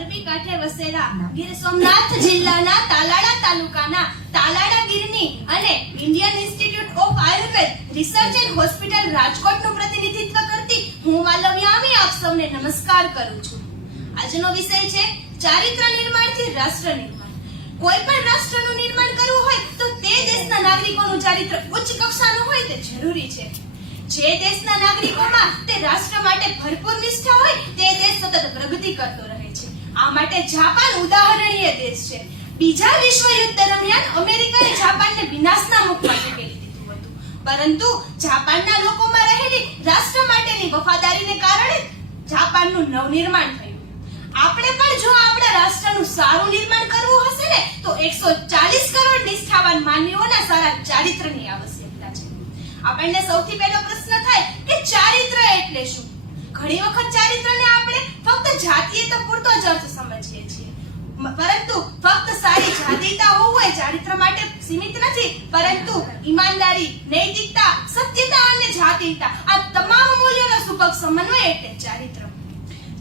અરબી કાંઠે વસેલા ગીર સોમનાથ જિલ્લાના તાલાડા તાલુકાના તાલાડા ગીરની અને Indian institute of Ayurveda research and hospital રાજકોટનું પ્રતિનિધિત્વ કરતી હું માલવ્યામી આપ સૌને નમસ્કાર કરું છું. આજનો વિષય છે ચારિત્ર નિર્માણથી રાષ્ટ્ર નિર્માણ. કોઈ પણ રાષ્ટ્રનું નિર્માણ કરવું હોય તો તે દેશના નાગરિકોનું ચારિત્ર ઉચ્ચ કક્ષાનું હોય તે જરૂરી છે. જે દેશના નાગરિકોમાં તે રાષ્ટ્ર માટે ભરપૂર નિષ્ઠા હોય તે દેશ સતત પ્રગતિ કરતો રહે છે. આ માટે જાપાન ઉદાહરણીય દેશ છે. બીજા વિશ્વ યુદ્ધ દરમિયાન અમેરિકાએ જાપાનને વિનાશના મુખમાં ધકેલી દીધું હતું. પરંતુ જાપાનના લોકોમાં રહેલી રાષ્ટ્ર માટેની વફાદારીને કારણે જાપાનનું નવનિર્માણ થયું. આપણે પણ જો આપણા રાષ્ટ્રનું સારું નિર્માણ કરવું હશે ને, તો 140 કરોડ નિષ્ઠાવાન માનવીઓના સારા ચારિત્રની આવશ્યકતા છે. આપણને સૌથી પહેલો પ્રશ્ન થાય કે ચારિત્ર એટલે શું? ઘણી વખત ચારિત્રને આપણે ફક્ત જાતીય તો પૂરતો જ અર્થ સમજીએ છીએ પરંતુ ફક્ત સારી જાતિતા હોવું એ ચારિત્ર માટે સીમિત નથી, પરંતુ ઈમાનદારી, નૈતિકતા, સત્યતા અને જાતિતા આ તમામ મૂલ્યોનો સુપક સમન્વય એટલે ચારિત્ર.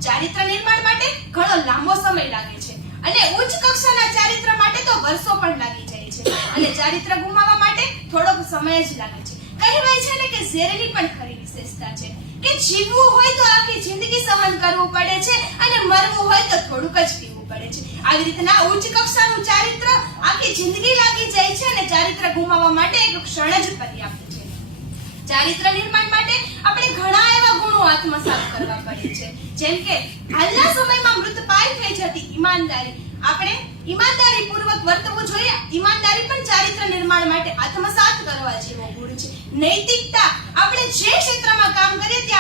ચારિત્ર નિર્માણ માટે ઘણો લાંબો સમય લાગે છે અને ઉચ્ચ કક્ષાના ચારિત્ર માટે તો વર્ષો પણ લાગી જાય છે. અને ચારિત્ર ગુમાવવા માટે થોડોક સમય જ લાગે છે. કહેવાય છે ને કે ઝેરની પણ ખરી વિશેષતા છે. કે જીવવું હોય તો આખી જિંદગી સહન કરવું પડે છે અને મરવું હોય તો થોડુંક જ પીવું પડે છે. આવી રીતના ઉચ્ચ કક્ષાનું ચારિત્ર આખી જિંદગી લાગી જાય છે અને ચારિત્ર ગુમાવવા માટે એક ક્ષણ જ પર્યાપ્ત ચારિત્ર નિર્માણ માટે આપણે ઘણા એવા ગુણો આત્મસાત કરવા પડે છે. જેમ કે, હાલના સમયમાં મૃતપાય થઈ જતી ઈમાનદારી. આપણે ઈમાનદારી પૂર્વક વર્તવું જોઈએ. ઈમાનદારી પણ ચારિત્ર નિર્માણ માટે આત્મસાત કરવા જેવો ગુણ છે. નૈતિકતા આપણે જે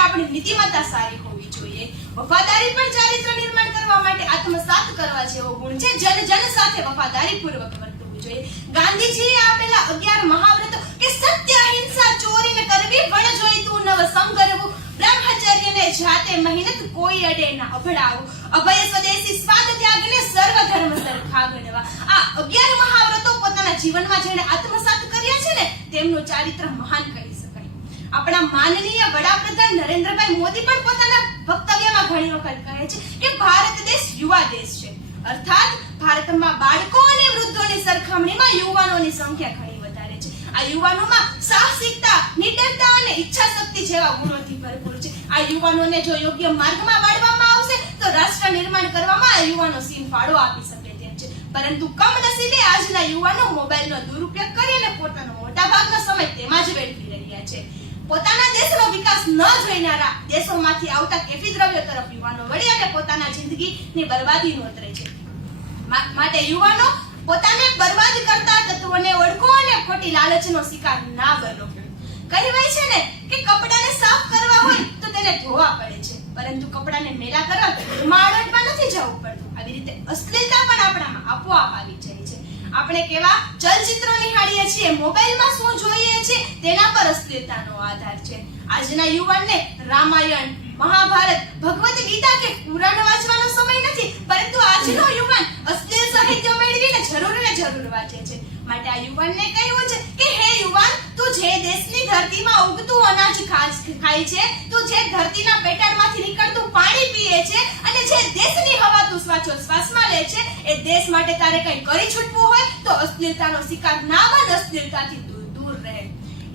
આપણી નીતિમત્તા સારી હોવી જોઈએ. વફાદારી પણ ચારિત્ર નિર્માણ કરવા માટે આત્મસાત કરવા જેવો ગુણ છે. જન જન સાથે વફાદારી પૂર્વક વર્તવું જોઈએ. ગાંધીજીએ આપેલા 11 મહાવ્રતો કે સત્ય અહિંસા ચોરી ને કરવી વણ જોઈતું નવ સમ કરવું. બ્રહ્મચર્ય ને જાતે મહેનત કોઈ અડે ના અભડાવું. અભય સ્વદેશી સ્વાદ ત્યાગ ને સર્વ ધર્મ સરખા ગણવા. આ 11 મહાવ્રતો પોતાના જીવનમાં જેણે આત્મસાત કર્યા છે ને, તેમનું ચારિત્ર મહાન કહી આપણા માનનીય વડાપ્રધાન નરેન્દ્રભાઈ મોદી પણ પોતાના વક્તવ્યમાં ઘણી વખત કહે છે કે ભારત દેશ યુવા દેશ છે. અર્થાત ભારતમાં બાળકો અને વૃદ્ધોની સરખામણીમાં યુવાનોની સંખ્યા ઘણી વધારે છે. આ યુવાનોમાં સાહસિકતા, નિડરતા અને ઈચ્છા શક્તિ જેવા ગુણોથી ભરપૂર છે. આ યુવાનોને જો યોગ્ય માર્ગમાં વાળવામાં આવશે, તો રાષ્ટ્ર નિર્માણ કરવામાં આ યુવાનો સીમ ફાળો આપી શકે તેમ છે. પરંતુ કમનસીબે આજના યુવાનો મોબાઈલનો દુરુપયોગ કરીને પોતાનો મોટા ભાગનો સમય તેમાં જ વેડફી રહ્યા છે. પોતાના દેશનો વિકાસ ન જોઈનારા દેશોમાંથી આવતા કેફી દ્રવ્યો તરફ યુવાનો વળી અને પોતાના જિંદગીની બરબાદી નોતરે છે. માટે યુવાનો પોતાને બરબાદ કરતા તત્વોને ઓળખો અને ખોટી લાલચનો શિકાર ના બનો. કહેવાય છે ને કે કપડાને સાફ કરવા હોય તો તેને ધોવા પડે છે, પરંતુ કપડાને મેલા કરવા ધૂળમાં અડકવા નથી જવું પડતું આવી રીતે અશ્લીલતા પણ આપણામાં આપોઆપ આવી જાય છે આપણે કેવા ચલચિત્રો નિહાળીએ છીએ, મોબાઈલમાં શું જોઈએ છે, તેના પર અસ્થિરતાનો આધાર છે. આજના યુવાનને રામાયણ, મહાભારત, ભગવદ ગીતા કે પુરાણ વાંચવાનો સમય નથી, પરંતુ આજનો યુવાન અશ્લીલ સાહિત્ય મેળવીને જરૂર ને જરૂર વાંચે છે. માટે આ યુવાનને કહેવું છે કે, હે યુવાન, તું જે દેશની ધરતીમાં ઉગતું અનાજ ખાસ- ખાય છે, તું જે ધરતીના પેટાળમાંથી નીકળતું પાણી પીએ છે અને જે દેશની હવા તું શ્વાસોશ્વાસમાં લે છે. એ દેશ માટે તારે કંઈ કરી છૂટવું હોય તો અશ્લીલતાનો શિકાર ના બન અશ્લીલતાથી દૂર દૂર રહે.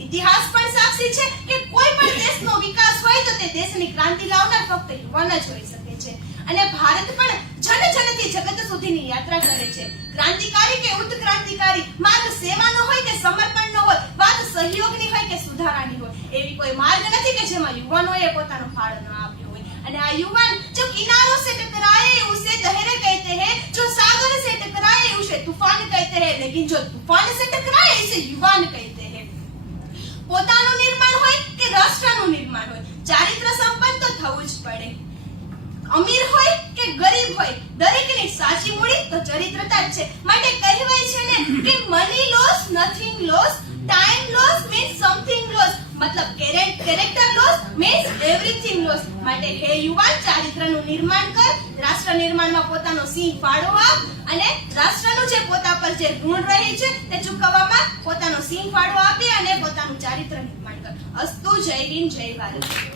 ઇતિહાસ પણ સાક્ષી છે કે કોઈ પણ દેશનો વિકાસ હોય તો તે દેશની ક્રાંતિ લાવનાર ફક્ત યુવાન જ હોઈ શકે છે. અને ભારત પણ જન જનથી જગત સુધીની યાત્રા કરે છે. ક્રાંતિકારી કે ઉત્ક્રાંતિકારી માર્ગ સેવાનો હોય કે સમર્પણનો હોય, વાત સહયોગની હોય કે સુધારાની હોય, એવી કોઈ માર્ગ નથી કે જેમાં યુવાનોએ પોતાનો ફાળો ન આપે. અને આ युवन जो किनारों से टकराए उसे दहरे कहते हैं जो सागर से टकराए उसे तूफान कहते हैं लेकिन जो तूफान से टकराए उसे युवान कहते हैं પોતાનું નિર્માણ હોય કે રાષ્ટ્રનું નિર્માણ હોય? ચારિત્ર સંપન્ન તો થવું જ પડે. અમીર હોય કે ગરીબ હોય? દરેકની સાચી મૂડી તો ચરિત્રતા જ છે. માટે કહેવાય છે ને કે money loss nothing loss time loss means માટે હે યુવાન, ચારિત્રનું નિર્માણ કર. રાષ્ટ્ર નિર્માણમાં પોતાનો સિંહ ફાળો આપ અને રાષ્ટ્રનું જે પોતા પર જે ઋણ રહે છે, તે ચૂકવવામાં પોતાનો સિંહ ફાળો આપી અને પોતાનું ચારિત્ર નિર્માણ કર. અસ્તુ, જય હિન્દ, જય ભારત.